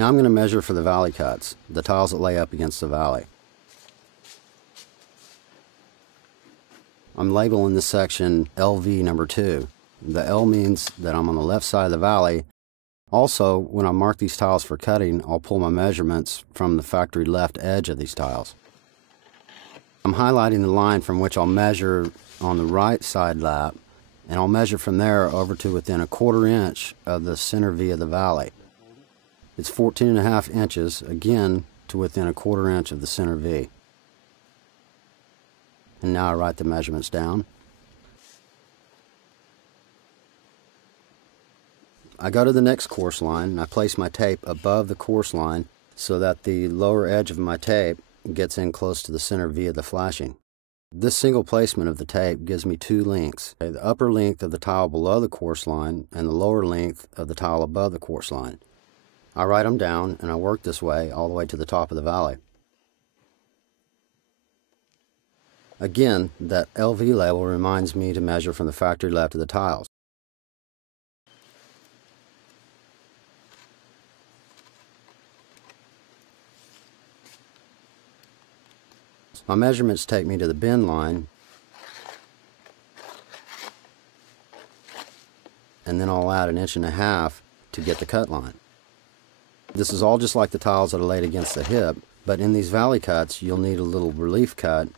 Now I'm going to measure for the valley cuts, the tiles that lay up against the valley. I'm labeling this section LV number 2. The L means that I'm on the left side of the valley. Also, when I mark these tiles for cutting, I'll pull my measurements from the factory left edge of these tiles. I'm highlighting the line from which I'll measure on the right side lap, and I'll measure from there over to within 1/4 inch of the center V of the valley. It's 14.5 inches, again, to within 1/4 inch of the center V. And now I write the measurements down. I go to the next course line and I place my tape above the course line so that the lower edge of my tape gets in close to the center V of the flashing. This single placement of the tape gives me 2 lengths, the upper length of the tile below the course line and the lower length of the tile above the course line. I write them down and I work this way all the way to the top of the valley. Again, that LV label reminds me to measure from the factory left of the tiles. My measurements take me to the bend line, and then I'll add 1.5 inches to get the cut line. This is all just like the tiles that are laid against the hip, but in these valley cuts you'll need a little relief cut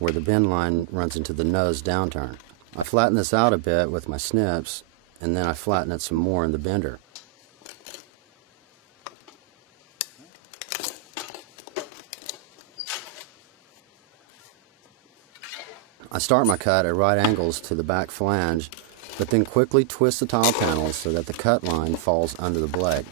where the bend line runs into the nose downturn. I flatten this out a bit with my snips, and then I flatten it some more in the bender. I start my cut at right angles to the back flange, but then quickly twist the tile panels so that the cut line falls under the blade.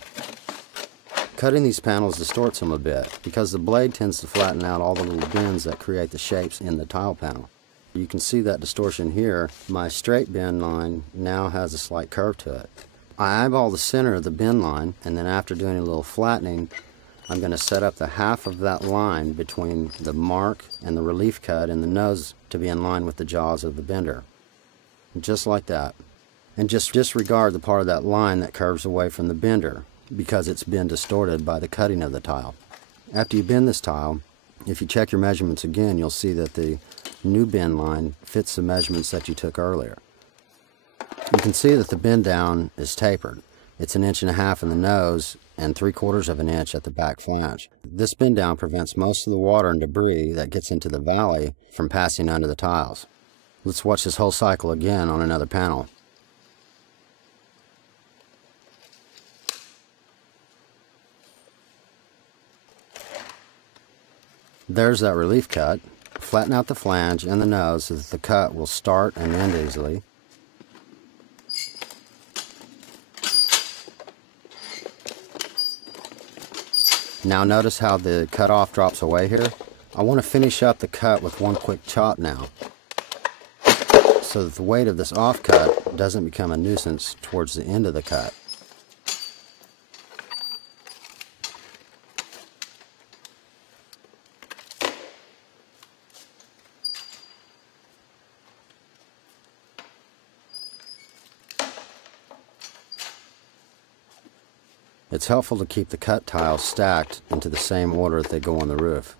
Cutting these panels distorts them a bit because the blade tends to flatten out all the little bends that create the shapes in the tile panel. You can see that distortion here. My straight bend line now has a slight curve to it. I eyeball the center of the bend line, and then after doing a little flattening, I'm going to set up the half of that line between the mark and the relief cut in the nose to be in line with the jaws of the bender. Just like that. And just disregard the part of that line that curves away from the bender because it's been distorted by the cutting of the tile. After you bend this tile, if you check your measurements again, you'll see that the new bend line fits the measurements that you took earlier. You can see that the bend down is tapered. It's 1.5 inches in the nose and 3/4 inch at the back flange. This bend down prevents most of the water and debris that gets into the valley from passing under the tiles. Let's watch this whole cycle again on another panel. There's that relief cut. Flatten out the flange and the nose so that the cut will start and end easily. Now notice how the cutoff drops away here. I want to finish up the cut with one quick chop now, so that the weight of this offcut doesn't become a nuisance towards the end of the cut. It's helpful to keep the cut tiles stacked into the same order that they go on the roof.